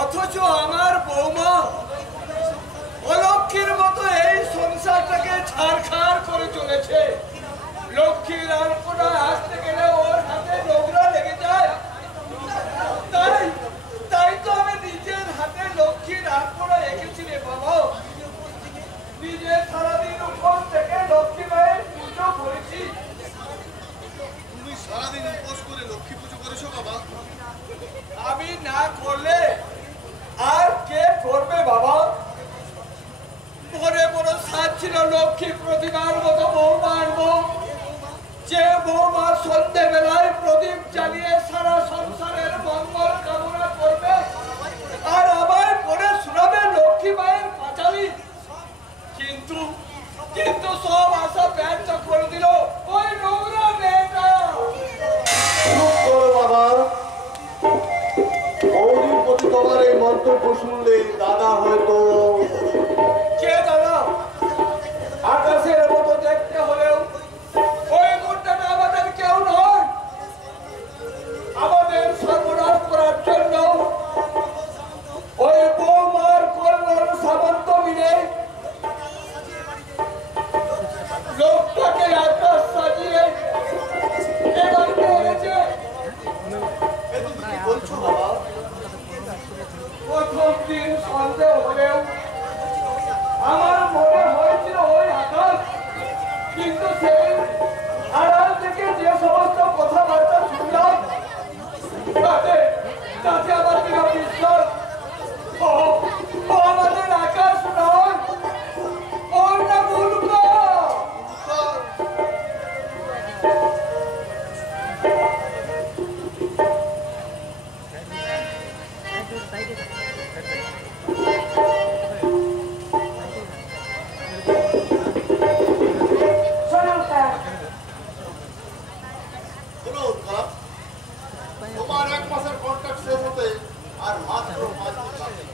অথচ আমার বৌমা অলক্ষীর মতো এই সংসারটাকে ছাড়খাড় করে চলেছে। লক্ষ্মীর আলপনা আসতে গেলে ওর হাতে নোংরা লেগে যায়। তাই তো আমি নিজের হাতে লক্ষ্মীর আলপনা এঁকেছি রে বাবা। নিজে সারাদিন উপোস থেকে লক্ষ্মী মায়ের পুজো করেছি। তুমি সারাদিন উপোস করে লক্ষ্মী পুজো করেছো বাবা? আমি না করলে আর কে করবে বাবা? মনে মনে সাজ ছিল লক্ষ্মী প্রতিমার মতো বৌমা আনবো, যে বৌমা সন্ধ্যে বেলায় প্রদীপ জ্বালিয়ে সারা সংসারের মঙ্গল কামনা করবে আর আমায় পরে শোনাবে লক্ষ্মী মায়ের পাঁচালী। কিন্তু কিন্তু সব আশা ব্যর্থ করে দিল ওই নোংরা মেয়েটা। বাবা, বৌদির প্রতি তোমার এই মন্তব্য শুনলে দাদা হয়তো কে দাদা? আকাশের মতো দেখতে হলেও ওই গুণটাটা আমাদের কেউ নয়। আমাদের সর্বনাশ করার জন্য ওই বৌমার কল্যাণ সামন্ত মিলে লোকটাকে আকাশ সাজিয়ে এবার করেছে। বলছো বাবা? প্রথম দিন সন্দেহ হলেও আমার মনে হয়েছিল ওই আকাশ, কিন্তু সেই আড়াল থেকে যে সমস্ত কথাবার্তা শুনলাম তাতে আমার দৃঢ় বিশ্বাস ও আমাদের আকাশ নয়, ওর না উল্কা। তোমার এক মাসের কন্ট্রাক্ট শেষ হতে আর মাত্র 5 দিন বাকি।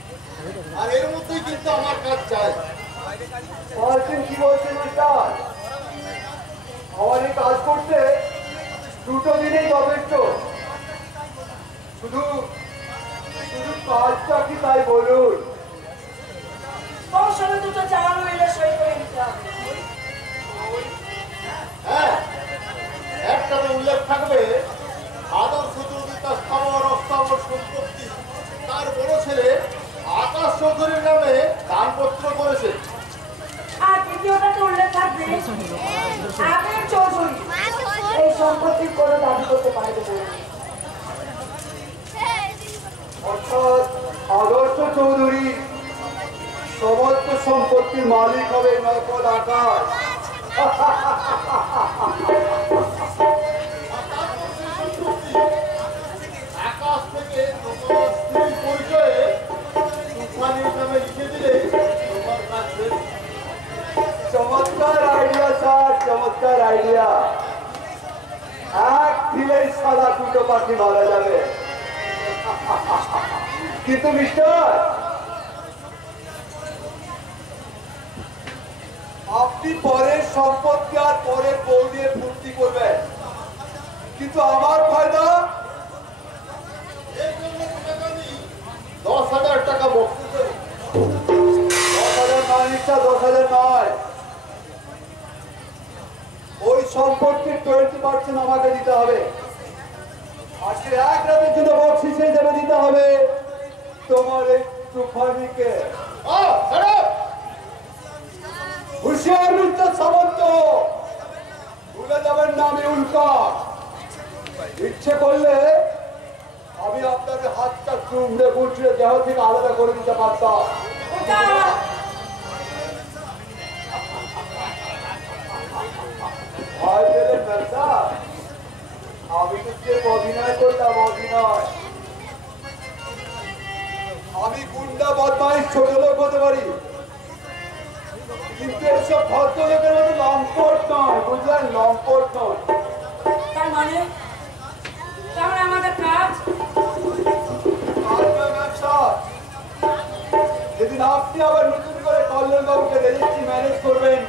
আর এর মধ্যেই কিন্তু আমার কাজ চাই। কি বলছেন মিস্টার? আমার এই কাজ করতে 2 দিনেই যথেষ্ট। শুধু কাজটা কি তাই বলুন। কৌশলে 2টো চাল মিলে সই করে নিতে হবে। হ্যাঁ, একটাতে উল্লেখ থাকবে আদর্শ চৌধুরী তার স্থাবর অস্থাবর সম্পত্তি তার বড় ছেলে আকাশ চৌধুরীর নামে দানপত্র করেছে। আর দ্বিতীয়টাতে উল্লেখ থাকবে আবির চৌধুরী এই সম্পত্তির কোনো দাবি করতে পারবে না। অর্থাৎ আদর্শ চৌধুরী সমস্ত সম্পত্তির মালিক হবে নকল আকাশ। আকাশ থেকে তোমার স্ত্রীর পরিচয়ে তুফানের নামে লিখে দিলে তোমার কাজ শেষ। চমৎকার আইডিয়া স্যার, চমৎকার আইডিয়া। এক দিলেই সাদা 2টো পাখি মারা যাবে। কিন্তু মিস্টার, আপনি পরের সম্পত্তি আর পরের বউ দিয়ে ফুর্তি করবেন, কিন্তু আমার ফায়দা 10,000 টাকা বক্তব্য দেব। 10,000 নয় নিশ্চয়, 10,000 নয়। ওই সম্পত্তির 20% আমাকে দিতে হবে। আজকে এক রাতের জন্য বক্সিস হিসেবে দিতে হবে তোমার এই তুফানিকে। হুশিয়ার মিস্টার সামন্ত, ভুলে যাবেন নামে উল্কা। ইচ্ছে করলে আমি আপনাদের হাতটা চুমড়ে বুঝিয়ে দেহ থেকে আলাদা করে দিতে পারতাম। ভয় পেলেন না স্যার? আমি তো যে অভিনয় করলাম, অভিনয়। আমি গুন্ডা বদমাইশ ছোট লোক হতে পারি, কিন্তু এসব ভদ্রলোকের মতো লম্পট নয়, বুঝলেন, লম্পট নয়। তার মানে আমাদের কাজ ব্যবসা। যেদিন আপনি আবার নতুন করে কল্যাণ বাবুকে রেজিস্ট্রি ম্যানেজ করবেন